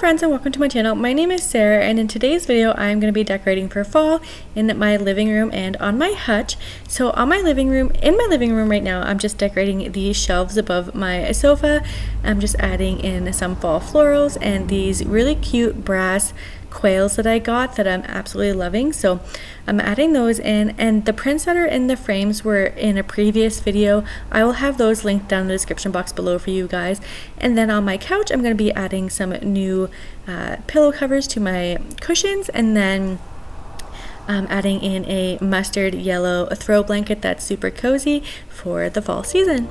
friends and welcome to my channel. My name is Sarah and in today's video I'm going to be decorating for fall in my living room and on my hutch. So in my living room right now, I'm just decorating the shelves above my sofa. I'm just adding in some fall florals and these really cute brass quails that I got that I'm absolutely loving. So I'm adding those in, and the prints that are in the frames were in a previous video. I will have those linked down in the description box below for you guys. And then on my couch I'm going to be adding some new pillow covers to my cushions, and then adding in a mustard yellow throw blanket that's super cozy for the fall season.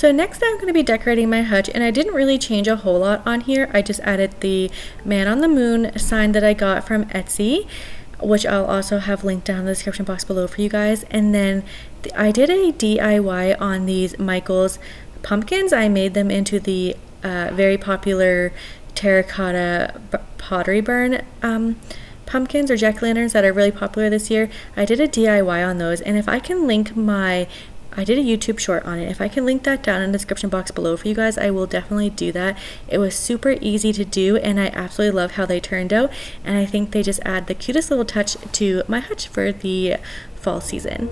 So next I'm going to be decorating my hutch, and I didn't really change a whole lot on here. I just added the man on the moon sign that I got from Etsy, which I'll also have linked down in the description box below for you guys. And then I did a DIY on these Michaels pumpkins. I made them into the very popular terracotta pottery burn pumpkins or jack-o'-lanterns that are really popular this year. I did a DIY on those, and if I can link I did a YouTube short on it. If I can link that down in the description box below for you guys, I will definitely do that. It was super easy to do, and I absolutely love how they turned out, and I think they just add the cutest little touch to my hutch for the fall season.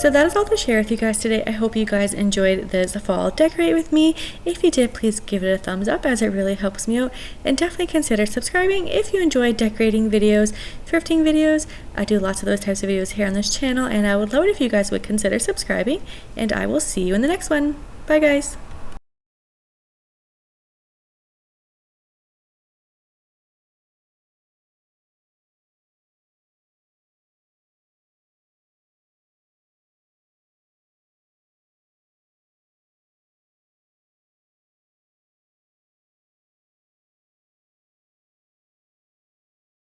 So that is all to share with you guys today. I hope you guys enjoyed this fall decorate with me. If you did, please give it a thumbs up, as it really helps me out. And definitely consider subscribing if you enjoy decorating videos, thrifting videos. I do lots of those types of videos here on this channel, and I would love it if you guys would consider subscribing. And I will see you in the next one. Bye guys.